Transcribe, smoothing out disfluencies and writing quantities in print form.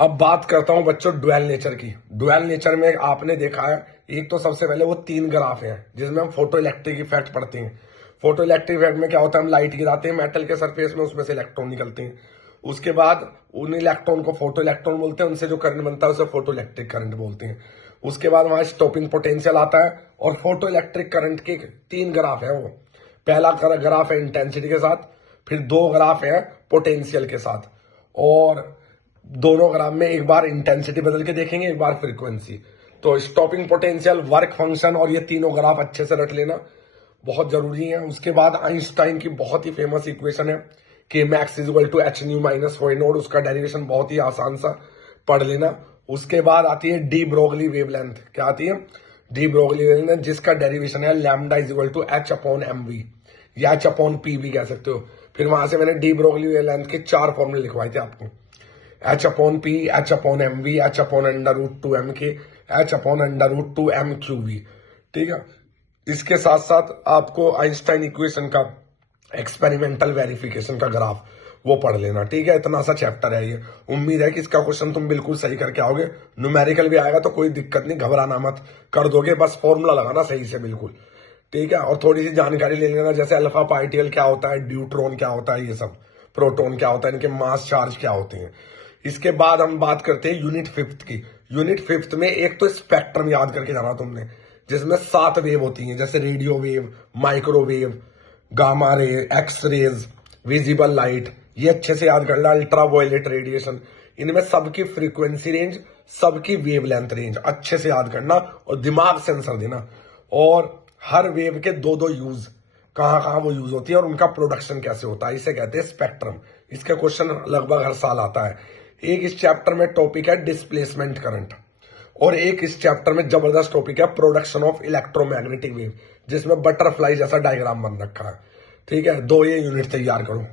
अब बात करता हूं बच्चों डुअल नेचर की। डुअल नेचर में आपने देखा है, एक तो सबसे पहले वो 3 ग्राफ हैं जिसमें हम फोटो इलेक्ट्रिक इफेक्ट पढ़ते हैं। फोटो इलेक्ट्रिक इफेक्ट में क्या होता है, हम लाइट गिराते हैं मेटल के सरफेस में, उसमें से इलेक्ट्रॉन निकलते हैं। उसके बाद उन इलेक्ट्रॉन को फोटो इलेक्ट्रॉन बोलते हैं, उनसे जो करंट बनता है उसे फोटो इलेक्ट्रिक करंट बोलते हैं। उसके बाद वहां स्टॉपिंग पोटेंशियल आता है, और फोटो इलेक्ट्रिक करंट के 3 ग्राफ है वो। पहला ग्राफ है इंटेंसिटी के साथ, फिर 2 ग्राफ है पोटेंशियल के साथ, और दोनों ग्राफ में एक बार इंटेंसिटी बदल के देखेंगे, एक बार फ्रीक्वेंसी। तो स्टॉपिंग पोटेंशियल, वर्क फंक्शन और ये तीनों ग्राफ अच्छे से रट लेना, बहुत जरूरी है। उसके बाद आइंस्टाइन की बहुत ही फेमस इक्वेशन है कि max is equal to H nu minus Y naught, उसका डेरिवेशन बहुत ही आसान सा पढ़ लेना। उसके बाद आती है डी ब्रोगली वेवलेंथ। क्या आती है? डी ब्रोगली वेवलेंथ, जिसका डेरिवेशन है lambda is equal to H upon M V, या एच अपॉन पी भी कह सकते हो। फिर वहां से मैंने डी ब्रोगली वेवलेंथ के 4 फॉर्मूले लिखवाए थे आपको, H upon P, H upon M V, H upon under root 2 M K, H upon under root 2 M Q V. ठीक है, इसके साथ साथ आपको आइंस्टाइन इक्वेशन का एक्सपेरिमेंटल वेरिफिकेशन का ग्राफ वो पढ़ लेना। ठीक है, इतना सा चैप्टर है ये। उम्मीद है कि इसका क्वेश्चन तुम बिल्कुल सही करके आओगे। न्यूमेरिकल भी आएगा तो कोई दिक्कत नहीं, घबराना मत, कर दोगे, बस फॉर्मूला लगाना सही से बिल्कुल। ठीक है, और थोड़ी सी जानकारी ले लेना, जैसे अल्फा पार्टिकल क्या होता है, ड्यूट्रॉन क्या होता है, ये सब, प्रोटॉन क्या होता है, इनके मास चार्ज क्या होते हैं। इसके बाद हम बात करते हैं यूनिट 5th की। यूनिट 5th में एक तो स्पेक्ट्रम याद करके जाना तुमने, जिसमें 7 वेव होती हैं, जैसे radio wave, microwave, gamma ray, X rays, visible light, ये अच्छे से याद करना। अल्ट्रा वायलेट रेडिएशन, इनमें सबकी फ्रीक्वेंसी रेंज, सबकी वेवलेंथ रेंज अच्छे से याद करना और दिमाग से आंसर देना। और हर वेव के 2-2 यूज, कहां कहां वो यूज होती है और उनका प्रोडक्शन कैसे होता है, इसे कहते हैं स्पेक्ट्रम। इसका क्वेश्चन लगभग हर साल आता है। एक इस चैप्टर में टॉपिक है डिस्प्लेसमेंट करंट, और एक इस चैप्टर में जबरदस्त टॉपिक है प्रोडक्शन ऑफ इलेक्ट्रोमैग्नेटिक वेव, जिसमें बटरफ्लाई जैसा डायग्राम बन रखा है। ठीक है, 2 ये यूनिट तैयार करो।